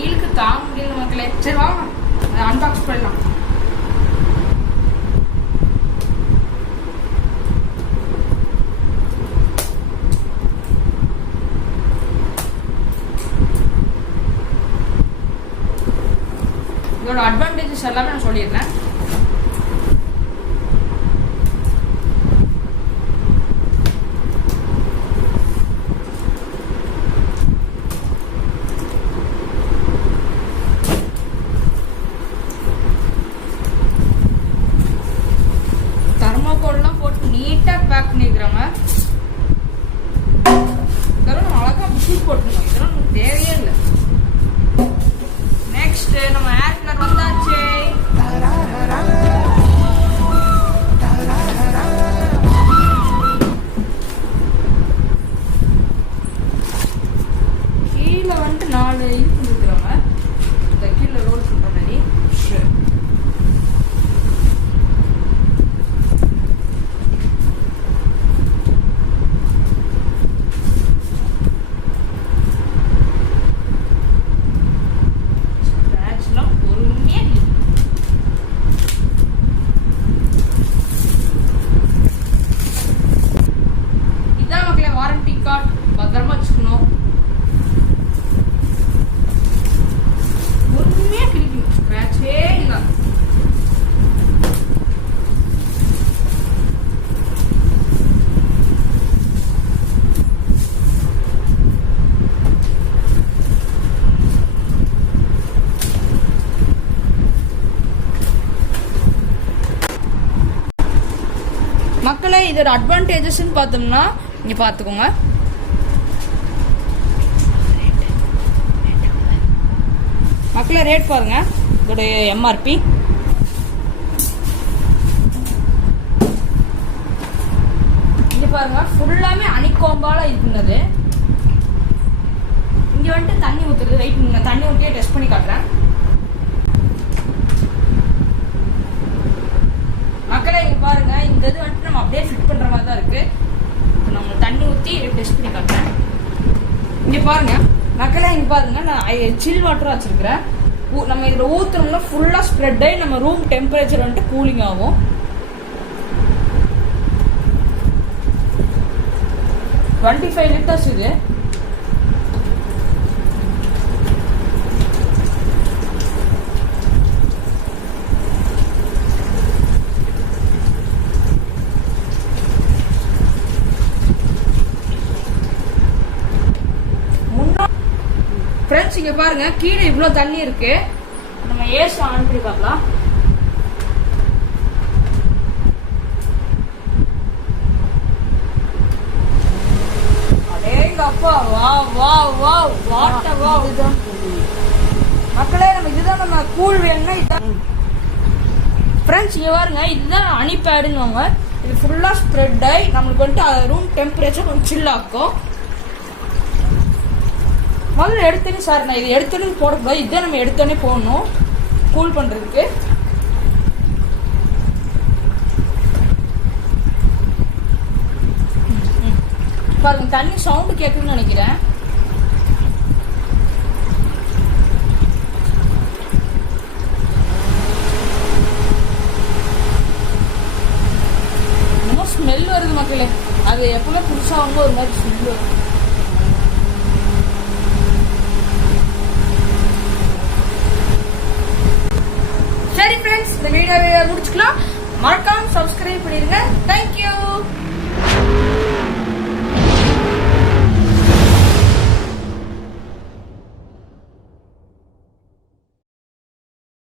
வெயிலுக்கு தாங்க முடியல மக்களே. சரி வாங்க அன்பாக்ஸ் பண்ணலாம். இதோட அட்வான்டேஜஸ் எல்லாமே நான் சொல்லிடுறேன். தர்மாக்கோல்லாம் போட்டு நீட்டா பேக் பண்ணிக்கிறாங்க. இதெல்லாம் நம்ம அழகா பிஸ்கட் போட்டுருக்கோம். இதெல்லாம் நமக்கு தேவையே இல்லை. நெக்ஸ்ட் நம்ம ஏர் கூலர் வந்தாச்சு. கீழே வந்துட்டு 4 இது கொடுக்குறாங்க. இந்த கீழே ரோல் சொல்ற மாதிரி வாரண்டி கார்டு பத்திரமா வச்சுக்கணும். ஒண்ணுமே கிடைக்கும், ஸ்கிராச்சே இல்ல. மக்களே இதோட அட்வான்டேஜஸ் பார்த்தோம்னா இங்க பாத்துக்கோங்க. மக்களே ரேட் பாருங்க. இதோட எம்ஆர்பி இங்க பாருங்க. ஃபுல்லாமே அணிக்கோம்பால இருந்தது. இங்க வந்துட்டு தண்ணி ஊத்துறது. வெயிட் பண்ணுங்க, தண்ணி ஊற்றியே டெஸ்ட் பண்ணி காட்டுறேன். மக்களே இங்க பாருங்க. இந்த இது வந்துட்டு நம்ம அப்படியே ஃபிட் பண்ற மாதிரி தான் இருக்கு. நம்ம தண்ணி ஊற்றி டெஸ்ட் பண்ணி காட்டுறேன். இங்க பாருங்க மக்களே, இங்க பாருங்க. நான் சில் வாட்டரா வச்சிருக்கிறேன். நம்ம இதுல ஊத்துறோம்னா ஃபுல்லா ஸ்ப்ரெட் ஆகி நம்ம ரூம் டெம்பரேச்சர் வந்துட்டு கூலிங் ஆகும். $25 லிட்டர்ஸ் இது. ஃப்ரெண்ட்ஸ் இங்க பாருங்க, கீழே இவ்வளவு தண்ணி இருக்கு. நம்ம ஏசி ஆன் பண்ணி பார்க்கலாம். அடேங்கப்பா, wow wow wow, what a wow. இதுதான் மக்களே, நம்ம இதுதான் நம்ம கூல் வேணும்னா இதுதான். ஃப்ரெண்ட்ஸ் இங்க பாருங்க, இதுதான் ஹனி பேடுன்னு. இது ஃபுல்லா ஸ்ப்ரெட் ஆகி நம்மளுக்கு வந்துட்டு ரூம் டெம்பரேச்சர் கொஞ்சம் சில் ஆகும். முதல்ல எடுத்தோன்னே சார் நான் இது எடுத்தோன்னே போடக்கூடாது. இதான் நம்ம எடுத்தோன்னே போடணும் கூல் பண்றதுக்கு. பாருங்க தண்ணி சவுண்டு கேட்குதுன்னு நினைக்கிறேன். இன்னும் ஸ்மெல் வருது மக்களே. அது எப்பவுமே புதுசா வந்து ஒரு மாதிரி ஸ்மெல் வரும். சரி ஃப்ரெண்ட்ஸ், இந்த வீடியோவை முடிச்சுக்கலாம். மறக்காம சப்ஸ்கிரைப் பண்ணிருங்க. தேங்க்யூ.